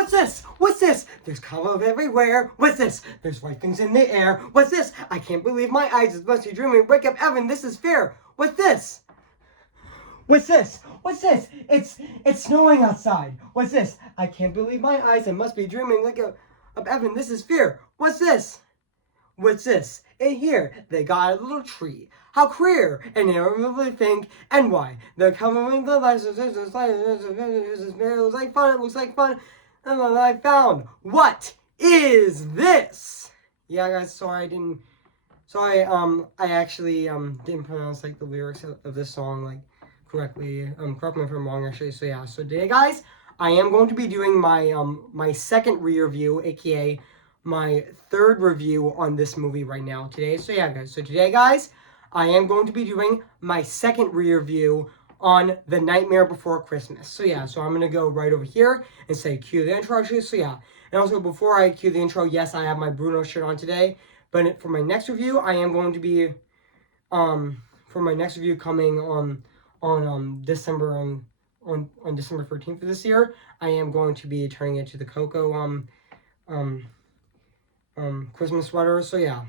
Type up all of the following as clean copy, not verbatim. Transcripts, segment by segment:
What's this? What's this? There's color everywhere. What's this? There's white things in the air. What's this? I can't believe my eyes. It must be dreaming. Wake up, Evan. This is fair. What's this? What's this? What's this? It's snowing outside. What's this? I can't believe my eyes. I must be dreaming. Wake up, Evan. This is fear. What's this? What's this? In here, they got a little tree. How queer! And they don't really think, and why? They're covering the lights. It looks like fun. It looks like fun. And then I found. What is this? Yeah, guys. Sorry, I actually didn't pronounce like the lyrics of this song like correctly. Correct me if I'm wrong, actually. So yeah. So today, guys, I am going to be doing my my second re-review, aka my third review on this movie right now today. So yeah, guys. So today, guys, I am going to be doing my second re-review on The Nightmare Before Christmas. So yeah, so I'm going to go right over here and say cue the intro, actually. So yeah, and also before I cue the intro, yes, I have my Bruno shirt on today. But for my next review, I am going to be, for my next review coming on December, on December 13th of this year, I am going to be turning it to the Coco, Christmas sweater. So yeah.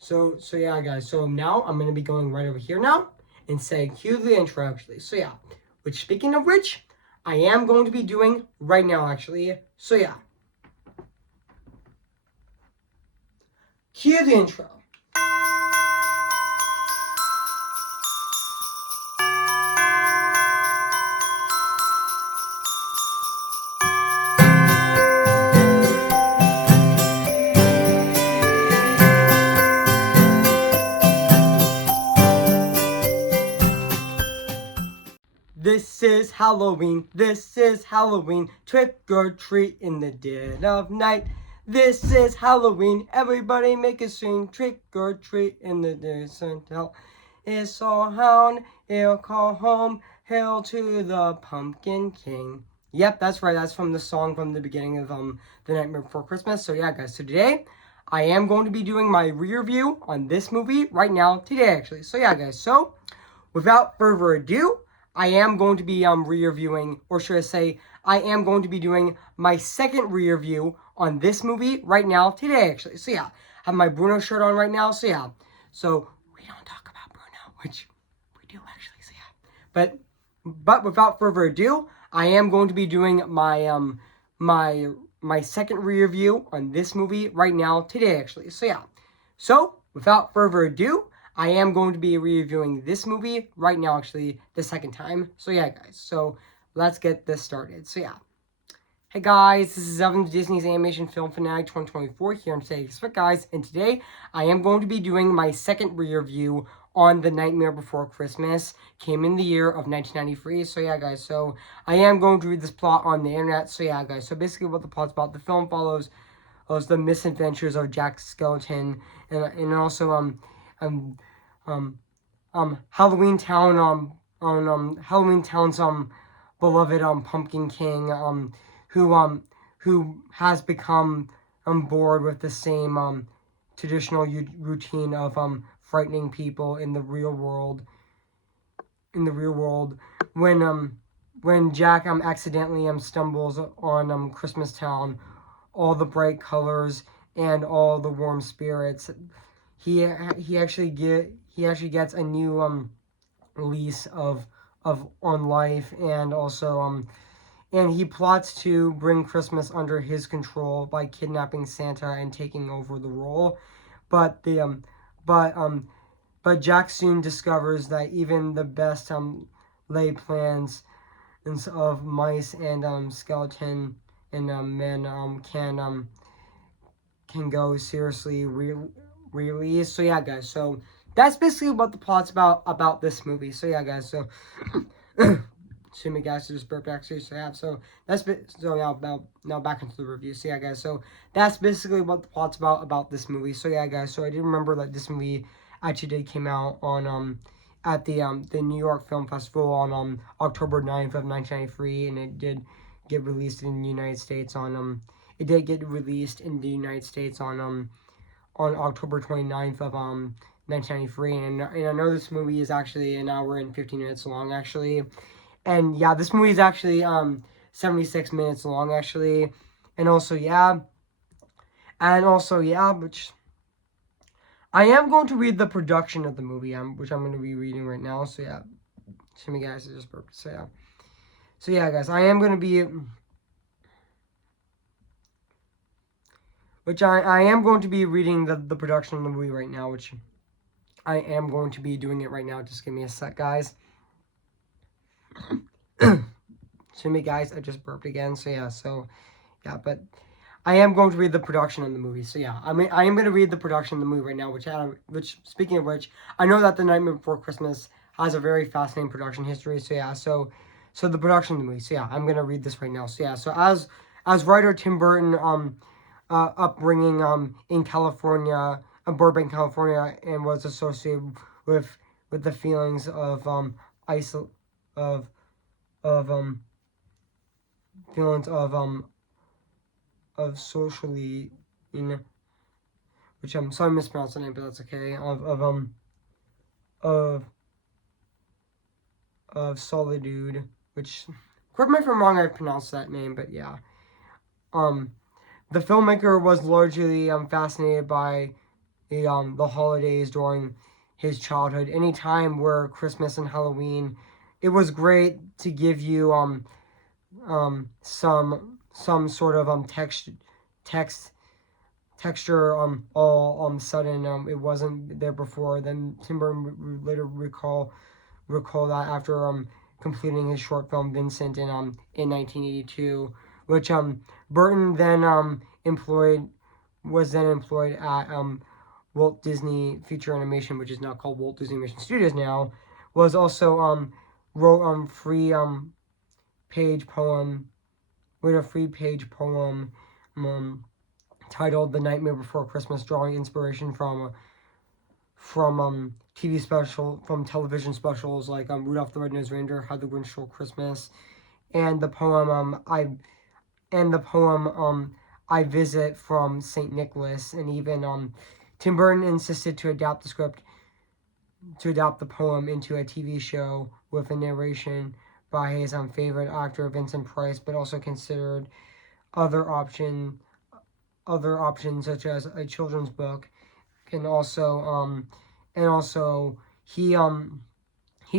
So yeah, guys. So now I'm going to be going right over here now and say cue the intro, actually. So yeah. Which, speaking of which, I am going to be doing right now, actually. So yeah. Cue the intro. This is Halloween, this is Halloween, trick or treat in the dead of night. This is Halloween, everybody make a scene, trick or treat in the distant hell. It's all hound, he'll call home, hail to the Pumpkin King. Yep, that's right, that's from the song from the beginning of The Nightmare Before Christmas. So yeah, guys, so today, I am going to be doing my re-review on this movie right now, today actually. So yeah, guys, so without further ado, I am going to be re-reviewing, or should I say, I am going to be doing my second re-review on this movie right now, today actually. So yeah, I have my Bruno shirt on right now, so yeah. So, we don't talk about Bruno, which we do actually, so yeah. But without further ado, I am going to be doing my, my second re-review on this movie right now, today actually. So yeah. So, without further ado, I am going to be reviewing this movie right now, actually, the second time. So yeah, guys, so let's get this started. So yeah. Hey guys, this is Evan, Disney's Animation Film Fanatic 2024 here in Say Expect, guys, and today I am going to be doing my second re-review on The Nightmare Before Christmas. Came in the year of 1993. So yeah, guys, so I am going to read this plot on the internet. So yeah, guys, so basically what the plot's about, the film follows the misadventures of Jack Skellington and also Halloween Town on Halloween Town's beloved Pumpkin King who has become bored with the same traditional routine of frightening people in the real world when Jack accidentally stumbles on Christmas Town, all the bright colors and all the warm spirits, he actually gets a new lease of on life, and also and he plots to bring Christmas under his control by kidnapping Santa and taking over the role. But Jack soon discovers that even the best laid plans of mice and skeleton and men can go seriously really. So yeah, guys, so that's basically what the plot's about this movie. So yeah, guys, so excuse me, guys, just burp actually. So yeah, so now back into the review. So yeah, guys, so that's basically what the plot's about this movie. So yeah, guys, so I did remember that this movie actually did came out on at the New York Film Festival on October 9th of 1993, and it did get released in the United States on it did get released in the United States on October 29th of 1993, and I know this movie is actually an hour and 15 minutes long, actually. And yeah, this movie is actually 76 minutes long, actually. And also, yeah. And also, yeah, which I am going to read the production of the movie, which I'm going to be reading right now. So, yeah. Excuse me, guys. I just burped. So, yeah. So, yeah, guys. I am going to be... Which I am going to be reading the production of the movie right now, which I am going to be doing it right now. Just give me a sec, guys. Excuse me, guys. I just burped again. So, yeah. So, yeah. But I am going to read the production of the movie. So, yeah. I mean, I am going to read the production of the movie right now, which speaking of which, I know that The Nightmare Before Christmas has a very fascinating production history. So, yeah. So the production of the movie. So, yeah. I'm going to read this right now. So, yeah. So, as writer Tim Burton, upbringing in California, Burbank, California, and was associated with the feelings of isol of feelings of socially in which I'm sorry I mispronounced the name, but that's okay. Of of solitude, which correct me if I'm wrong, I pronounced that name, but yeah. The filmmaker was largely fascinated by the holidays during his childhood. Any time where Christmas and Halloween, it was great to give you some sort of texture all sudden it wasn't there before. Then Tim Burton would later recall that after completing his short film Vincent in 1982, which Burton then employed at Walt Disney Feature Animation, which is now called Walt Disney Animation Studios now, was also wrote free page poem with a free page poem titled "The Nightmare Before Christmas," drawing inspiration from television specials like Rudolph the Red-Nosed Reindeer, How the Grinch Stole Christmas, and the poem I Visit from St. Nicholas, and even Tim Burton insisted to adapt the poem into a TV show with a narration by his favorite actor Vincent Price, but also considered other options such as a children's book, and also he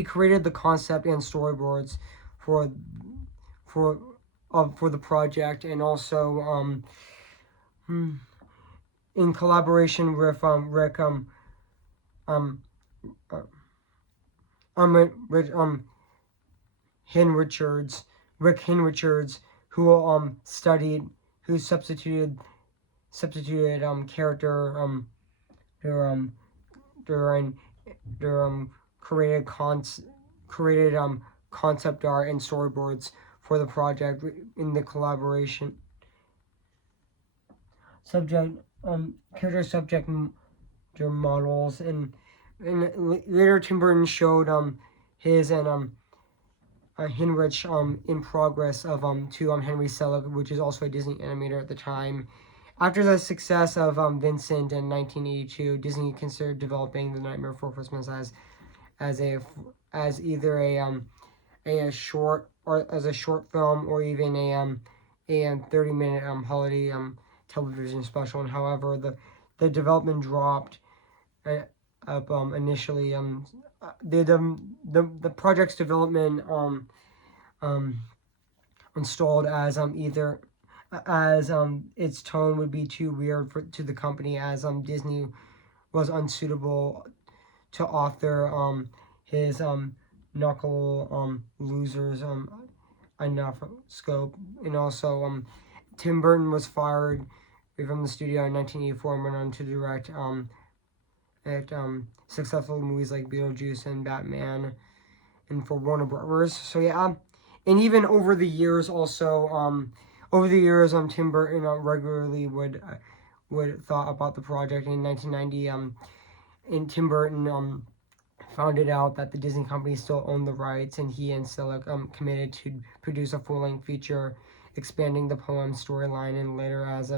created the concept and storyboards for for for the project, and also in collaboration with Rick Rick Hinrichards, who substituted character their created concept art and storyboards for the project in the collaboration character subject models, and later Tim Burton showed his and Hinrich in progress of to Henry Selick, which is also a Disney animator at the time. After the success of Vincent in 1982, Disney considered developing The Nightmare Before Christmas as either a short or as a short film, or even a 30-minute holiday television special. And however, the development dropped initially. The project's development installed as either as its tone would be too weird to the company, as Disney was unsuitable to author his knuckle losers enough scope. And also Tim Burton was fired from the studio in 1984 and went on to direct successful movies like Beetlejuice and Batman, and for Warner Brothers. So yeah, and even over the years, Tim Burton regularly would thought about the project. In 1990, and Tim Burton found it out that the Disney company still owned the rights, and he and Selick committed to produce a full-length feature, expanding the poem storyline, and later as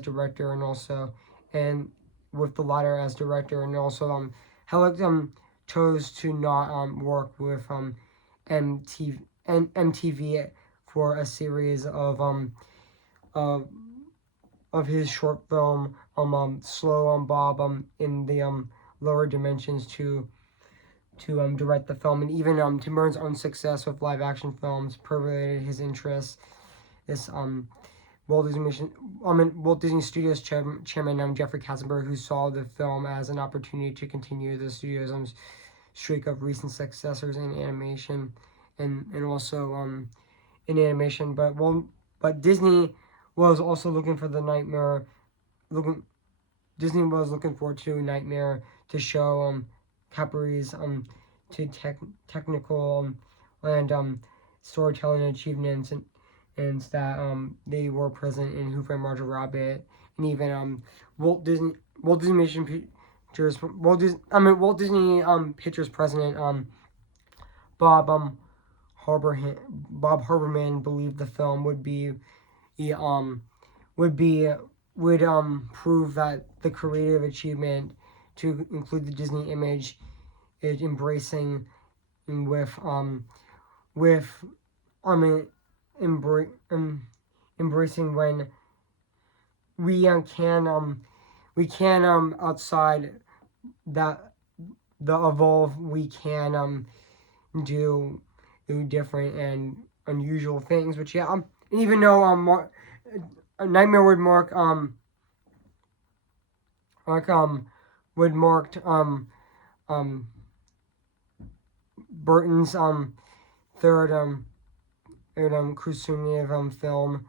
director, and with the latter as director, and also Selick chose to not work with MTV for a series of of his short film Slow Bob in the lower dimensions to direct the film, and even Tim Burton's own success with live action films permeated his interests. This Walt Disney Studios chairman Jeffrey Katzenberg, who saw the film as an opportunity to continue the studio's streak of recent successors in animation, and also in animation. But Disney was also looking for the Nightmare. Disney was looking forward to Nightmare to show Capri's to technical and storytelling achievements and that they were present in Who Framed Roger Rabbit, and even Walt Disney Motion Pictures Walt Disney Pictures president Bob Bob Harberman believed the film would prove that the creative achievement to include the Disney image is embracing with embracing when we can outside that the evolve we can do different and unusual things, which and even though Nightmare would marked Burton's third cruciative film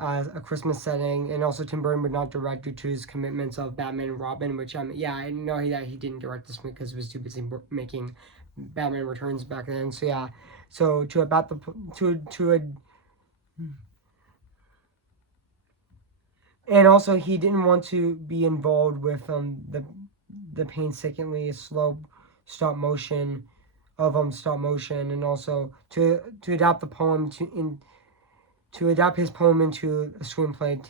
as a Christmas setting, and also Tim Burton would not direct due to his commitments of Batman and Robin, which I know that he didn't direct this movie because he was too busy making Batman Returns back then. So so to about the and also he didn't want to be involved with the painstakingly slow stop motion, and also to adapt the poem to adapt his poem into a screenplay.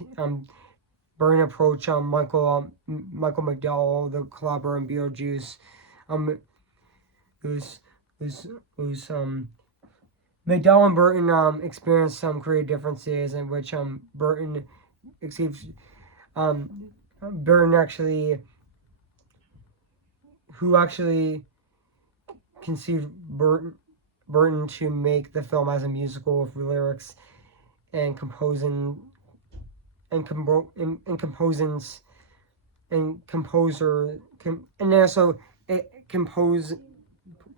Burton approached Michael McDowell, the collaborator in Beetlejuice, who's McDowell and Burton experienced some creative differences in which Burton Burton actually conceived Burton to make the film as a musical with lyrics and composers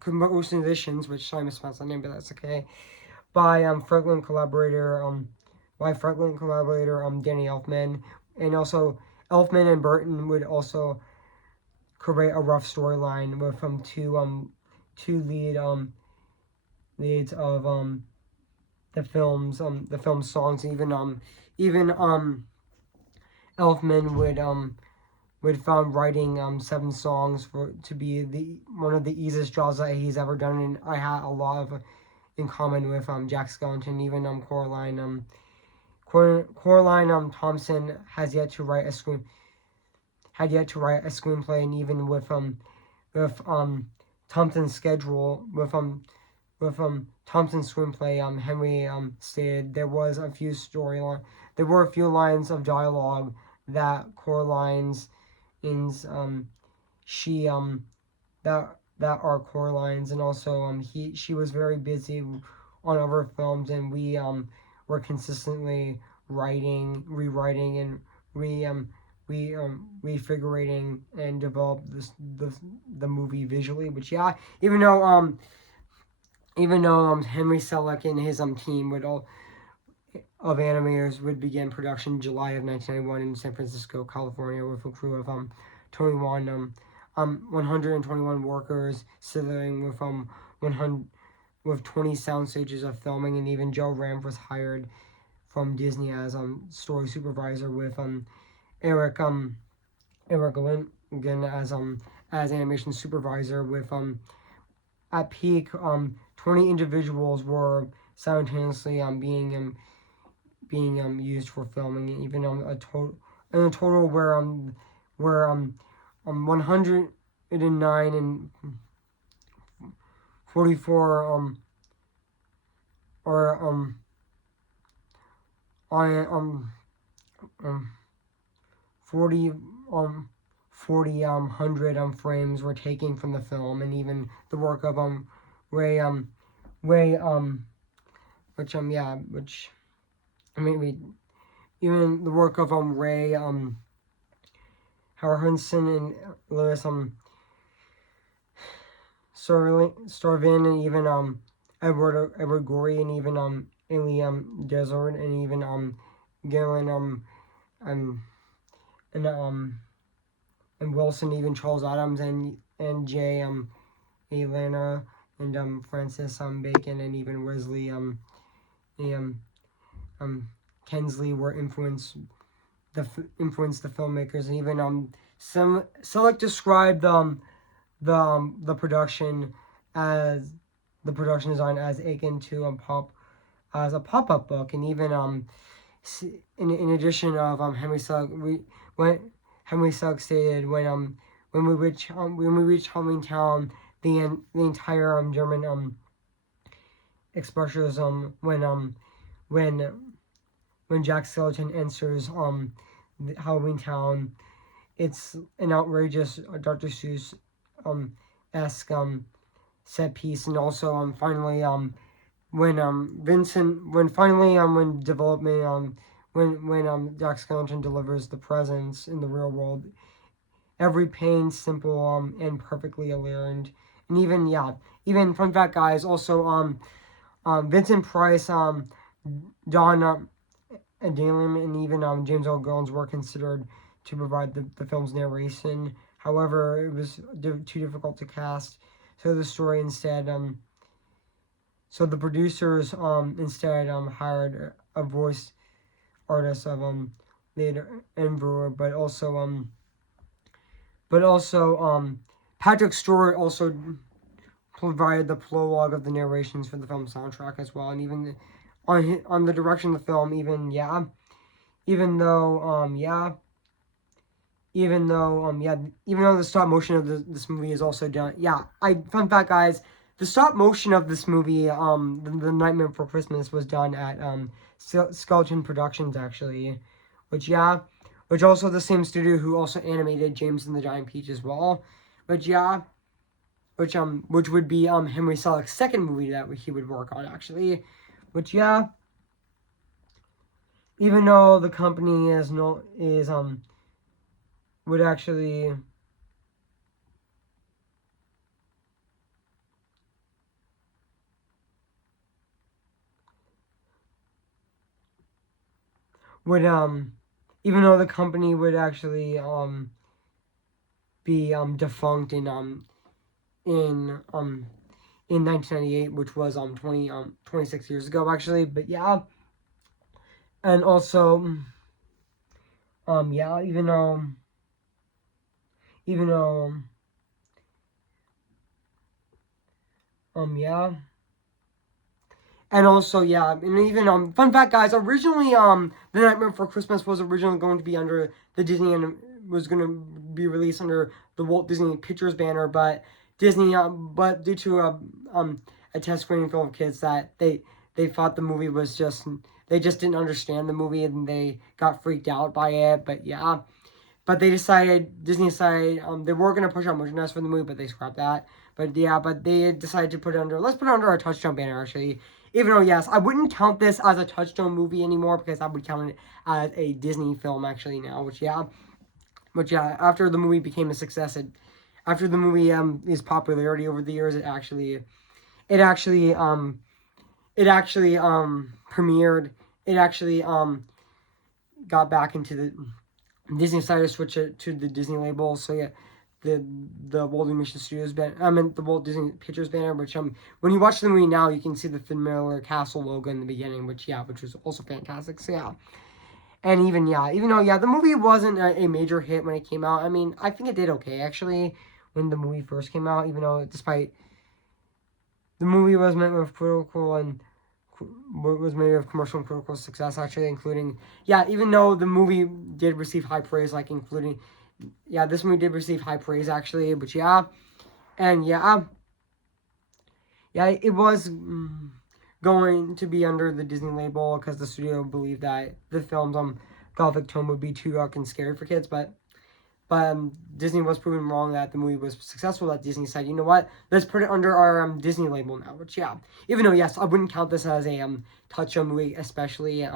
compositions, which I mispronounced the name, but that's okay, by Franklin collaborator Danny Elfman, and also Elfman and Burton would also create a rough storyline with two leads of the film's songs. Even Elfman would found writing 7 songs to be one of the easiest jobs that he's ever done, and I had a lot of in common with Jack Skellington. Even Coraline Thompson had yet to write a screenplay, and even with Thompson's schedule with Thompson's screenplay, Henry stated there were a few lines of dialogue that Coraline's that are Coraline's, and also she was very busy on other films, and we were consistently rewriting, and refigurating and developed the movie visually. Which even though Henry Selick and his team of animators would begin production in July of 1991 in San Francisco, California, with a crew of 121 workers, sitting with 20 sound stages of filming, and even Joe Ranft was hired from Disney as story supervisor, with Eric Lincoln as animation supervisor. With at peak 20 individuals were simultaneously being used for filming, and even a total where 109 and 44 are on 40 100 frames were taken from the film, and even the work of Ray Ray which I mean even the work of Ray Harrison and Lewis Starvin, and even Edward Gorey, and even Eli Desert, and even Galen and and Wilson, even Charles Adams, and Jay Alana, and Francis Bacon, and even Wesley Kensley were influenced the filmmakers, and even Selleck described the production as the production design as akin to a pop-up book, and even in addition of Henry Selleck, Henry Selleck stated when we reach Hometown, the entire German expressionism when Jack Skellington enters Halloween Town, it's an outrageous Dr. Seuss esque set piece, and also finally when development when Jack Skellington delivers the presents in the real world, every pain simple and perfectly learned, and even fun fact, guys, also Vincent Price, Don Dahlem, and even James Earl Jones were considered to provide the film's narration. However, it was too difficult to cast, so the story instead so the producers instead hired a voice artist of Leonard Brewer, but also Patrick Stewart also provided the prologue of the narrations for the film soundtrack as well, and even on the direction of the film, even though the stop motion of this movie is also done. Fun fact, guys, the stop motion of this movie, the Nightmare Before Christmas, was done at Skeleton Productions, actually, which also the same studio who also animated James and the Giant Peach as well, which would be Henry Selleck's second movie that he would work on, actually, which even though the company would actually even though the company would actually be defunct in 1998, which was 26 years ago, actually, but and also even though and also, and even fun fact, guys. Originally, The Nightmare Before Christmas was originally going to be under the Disney, and was going to be released under the Walt Disney Pictures banner, but Disney, but due to a test screening full of kids, that they thought the movie was they just didn't understand the movie, and they got freaked out by it. But Disney decided they were going to push out merchandise for the movie, but they scrapped that. But they decided to let's put it under our Touchstone banner, actually. Even though, yes, I wouldn't count this as a Touchstone movie anymore, because I would count it as a Disney film, actually, now, which after the movie became a success, after the movie his popularity over the years, it actually premiered, it actually got back into the Disney decided to switch it to the Disney label, so the Walt Disney Studios banner, the Walt Disney Pictures banner, which when you watch the movie now, you can see the familiar castle logo in the beginning, which was also fantastic. So and even though the movie wasn't a major hit when it came out, I mean, I think it did okay, actually, when the movie first came out, even though despite the movie was met with critical and was made of commercial and critical success, actually, including even though the movie did receive high praise, like including this movie did receive high praise, actually, but it was going to be under the Disney label because the studio believed that the film's gothic tone would be too dark and scary for kids, but Disney was proven wrong that the movie was successful. That Disney said, you know what, let's put it under our Disney label now. Which yeah, even though yes, I wouldn't count this as a touchstone movie, especially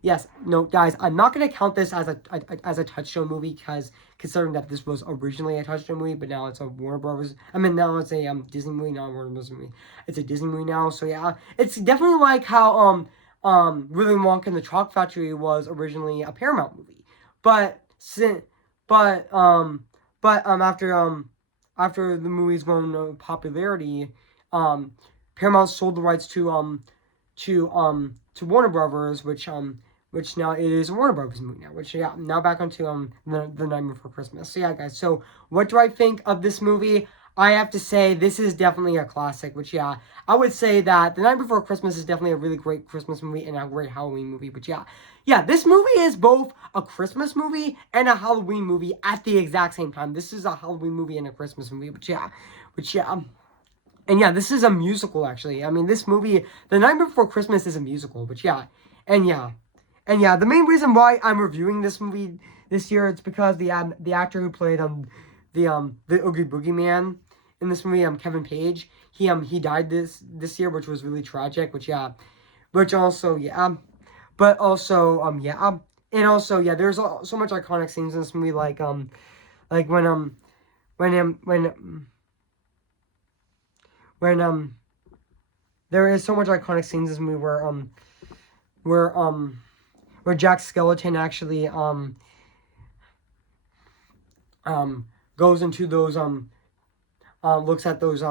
yes, no guys, I'm not gonna count this as a touchstone movie because considering that this was originally a touchstone movie, but now it's a Warner Brothers. I mean now it's a Disney movie, not a Warner Bros. Movie. It's a Disney movie now. So yeah, it's definitely like how Willy Wonka and the Chocolate Factory was originally a Paramount movie, but since after the movie's grown popularity, Paramount sold the rights to Warner Brothers, which now it is a Warner Brothers movie now. Which yeah, now back onto the Night Before Christmas. So yeah, guys. So what do I think of this movie? I have to say this is definitely a classic. Which yeah, I would say that The Night Before Christmas is definitely a really great Christmas movie and a great Halloween movie. But yeah, this movie is both a Christmas movie and a Halloween movie at the exact same time. This is a Halloween movie and a Christmas movie. But yeah. And yeah, this is a musical actually. I mean, this movie, The Night Before Christmas, is a musical. But yeah, and yeah. The main reason why I'm reviewing this movie this year it's because the actor who played the Oogie Boogie Man in this movie, Kevin Page, he died this year, which was really tragic. But also and also yeah, there's so much iconic scenes in this movie, like when there is so much iconic scenes in this movie where Jack Skellington actually goes into those looks at those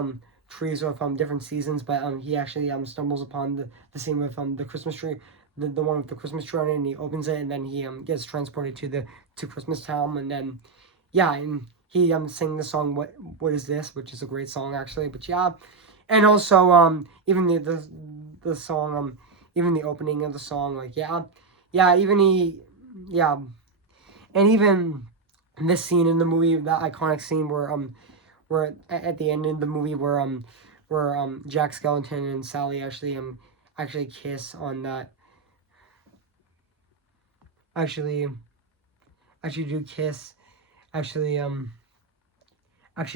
trees of different seasons, but he actually stumbles upon the scene with the Christmas tree, the one with the Christmas tree on it, and he opens it, and then he gets transported to Christmas Town, and then yeah, and he sing the song what is this, which is a great song actually. But yeah, and also even the song even the opening of the song, like and even this scene in the movie, that iconic scene where at the end of the movie where Jack Skellington and Sally actually kiss on that actually do kiss actually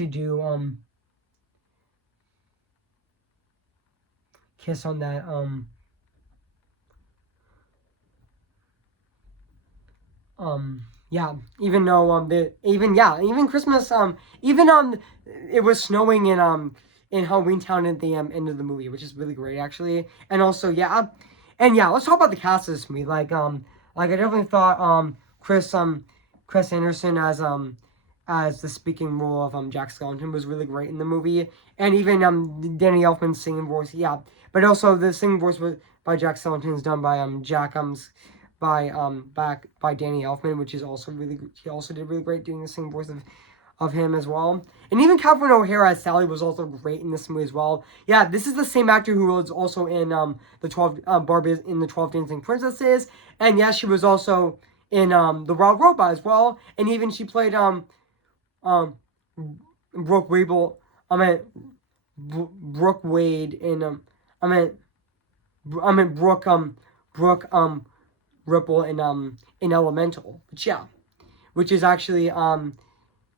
do kiss on that yeah, even though even Christmas even it was snowing in Halloween Town at the end of the movie, which is really great actually. And also let's talk about the cast of this movie. Like I definitely thought Chris Anderson as the speaking role of Jack Skellington was really great in the movie, and even Danny Elfman's singing voice, but also the singing voice by Jack Skellington is done by by Danny Elfman, which is also really, he also did really great doing the same voice of him as well. And even Catherine O'Hara as Sally was also great in this movie as well. Yeah, this is the same actor who was also in the 12 Barbie in the 12 Dancing Princesses, and yes, she was also in the Wild Robot as well, and even she played Brooke Weeble, Brooke Wade in Brooke Ripple in Elemental, but yeah, which is actually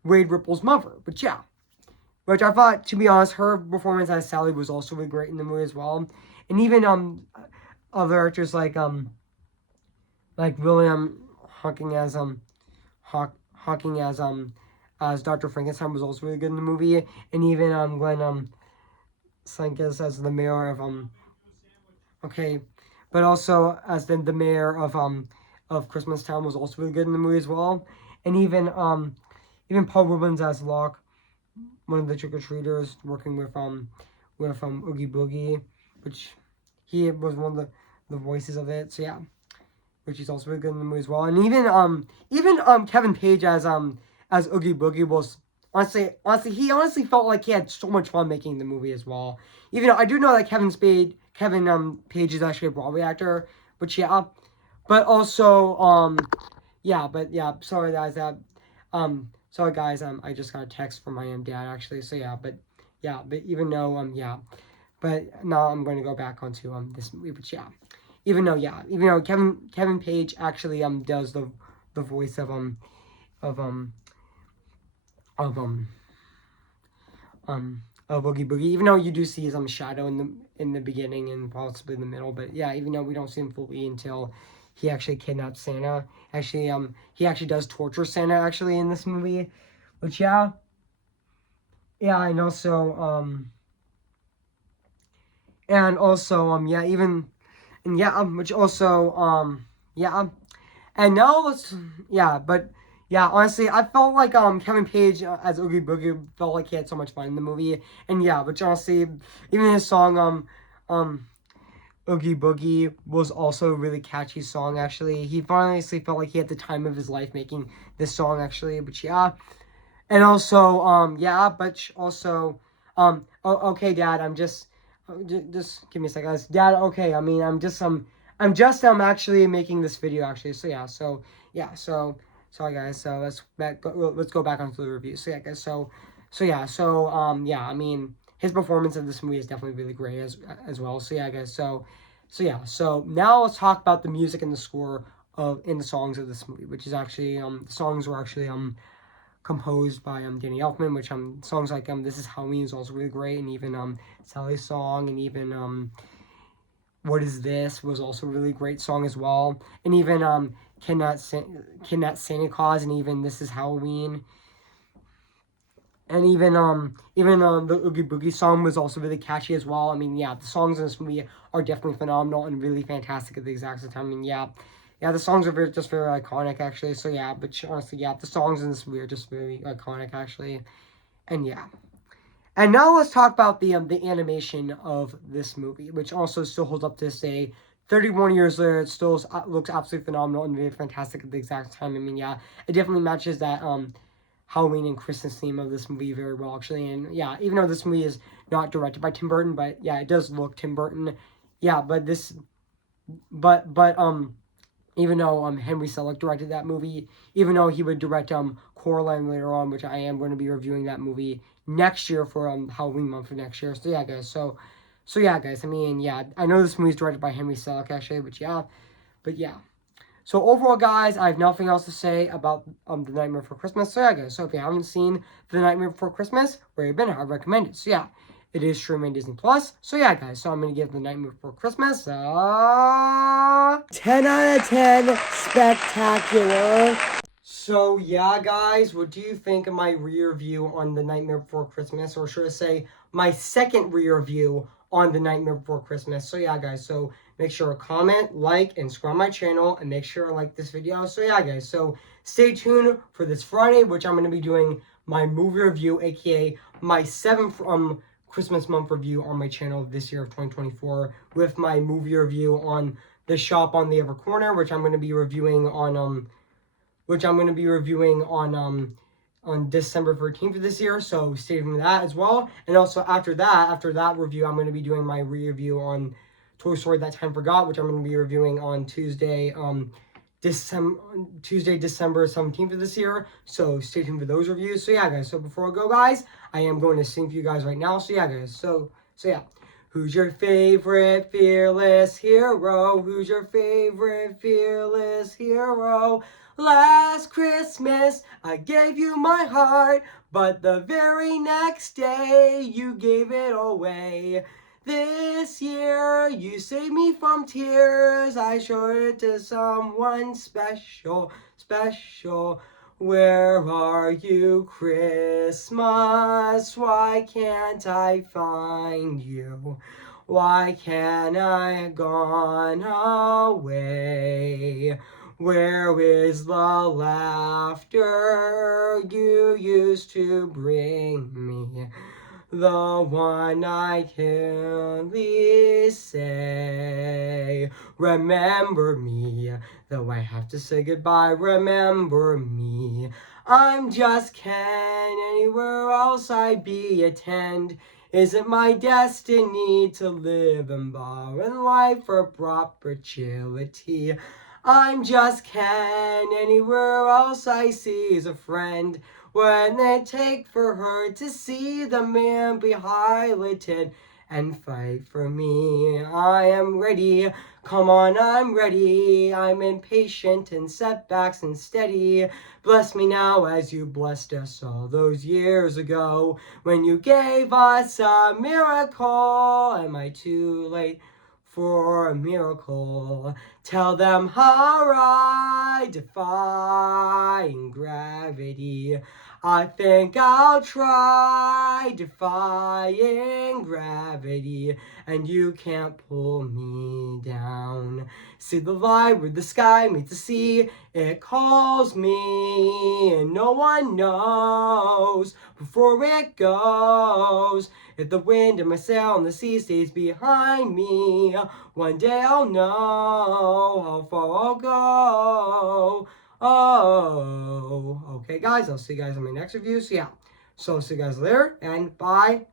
Wade Ripple's mother, but yeah, which I thought, to be honest, her performance as Sally was also really great in the movie as well, and even other actors like William Hawking as Dr. Frankenstein was also really good in the movie, and even Glenn Sankis as the mayor of but also as the mayor of Christmas Town was also really good in the movie as well, and even Paul Rubens as Locke, one of the trick or treaters, working with Oogie Boogie, which he was one of the voices of it. So yeah, which is also really good in the movie as well, and even Kevin Page as Oogie Boogie was honestly he honestly felt like he had so much fun making the movie as well. Even though I do know that Kevin Page is actually a Broadway actor, but yeah, but also sorry guys I just got a text from my dad actually, so yeah, but even though But now I'm going to go back onto this movie. But yeah, even though Kevin Page actually does the voice of um of of Oogie Boogie, even though you do see his shadow in the beginning and possibly in the middle, but yeah, even though we don't see him fully until he actually kidnaps Santa. Actually, he actually does torture Santa actually in this movie, which yeah, and also yeah, even and yeah, which also yeah, and now let's but yeah, honestly, I felt like Kevin Page as Oogie Boogie felt like he had so much fun in the movie, and yeah, but honestly, even his song um Oogie Boogie was also a really catchy song. Actually, he finally felt like he had the time of his life making this song. Actually, but yeah, and also but also okay, Dad, I'm just give me a second, guys. Dad, okay, I mean, I'm actually making this video actually. So yeah, sorry guys. So let's go back onto the review. So yeah, guys. I mean, his performance in this movie is definitely really great as well. So yeah, guys. So now let's talk about the music and the score of in the songs of this movie, which is actually the songs were actually composed by Danny Elfman, which songs like This Is Halloween is also really great, and even Sally's song, and even What Is This was also a really great song as well, and even Can That Santa Claus, and even This Is Halloween. And even the Oogie Boogie song was also really catchy as well. I mean, yeah, the songs in this movie are definitely phenomenal and really fantastic at the exact same time. I mean, yeah, the songs are just very iconic actually. So yeah, but honestly, yeah, the songs in this movie are just very iconic actually. And yeah. And now let's talk about the animation of this movie, which also still holds up to this day. 31 years later, it still looks absolutely phenomenal and really fantastic at the exact time. I mean, yeah, it definitely matches that Halloween and Christmas theme of this movie very well, actually. And yeah, even though this movie is not directed by Tim Burton, but yeah, it does look Tim Burton. Yeah, but even though Henry Selick directed that movie, even though he would direct Coraline later on, which I am going to be reviewing that movie next year for Halloween month for next year. So yeah, guys. So yeah, guys. I mean, yeah, I know this movie is directed by Henry Selick actually, but yeah. So overall, guys, I have nothing else to say about The Nightmare Before Christmas. So yeah, guys. So if you haven't seen The Nightmare Before Christmas, where you've been, I recommend it. So yeah, it is streaming Disney Plus. So yeah, guys. So I'm gonna give The Nightmare Before Christmas 10 out of 10, spectacular. So yeah, guys, what do you think of my re-review on The Nightmare Before Christmas, or should I say my second re-review on The Nightmare Before Christmas? So yeah, guys. So make sure to comment, like, and subscribe my channel, and make sure to like this video. So yeah, guys, so stay tuned for this Friday, which I'm going to be doing my movie review, aka my 7th Christmas month review on my channel this year of 2024, with my movie review on The Shop on the Other Corner, which I'm going to be reviewing on December 13th of this year, so stay tuned for that as well. And also after that review, I'm going to be doing my review on Toy Story That Time Forgot, which I'm going to be reviewing on Tuesday, December 17th of this year. So stay tuned for those reviews. So yeah, guys. So before I go, guys, I am going to sing for you guys right now. So yeah, guys. So yeah. Who's your favorite fearless hero? Who's your favorite fearless hero? Last Christmas, I gave you my heart, but the very next day, you gave it away. This year, you saved me from tears. I showed it to someone special, special. Where are you, Christmas? Why can't I find you? Why can't I gone away? Where is the laughter you used to bring me? The one I can say. Remember me, though I have to say goodbye. Remember me. I'm just Ken, anywhere else I'd be attend. Isn't my destiny to live and borrow life for property? I'm just Ken, anywhere else I see is a friend. When it take for her to see the man be highlighted and fight for me. I am ready. Come on, I'm ready. I'm impatient in setbacks and steady. Bless me now as you blessed us all those years ago when you gave us a miracle. Am I too late for a miracle? Tell them how I defying gravity. I think I'll try defying gravity, and you can't pull me down. See the light where the sky meets the sea, it calls me, and no one knows before it goes. If the wind in my sail on the sea stays behind me, one day I'll know how far I'll go. Oh, okay, guys. I'll see you guys in my next review. So, yeah. So, see you guys later, and bye.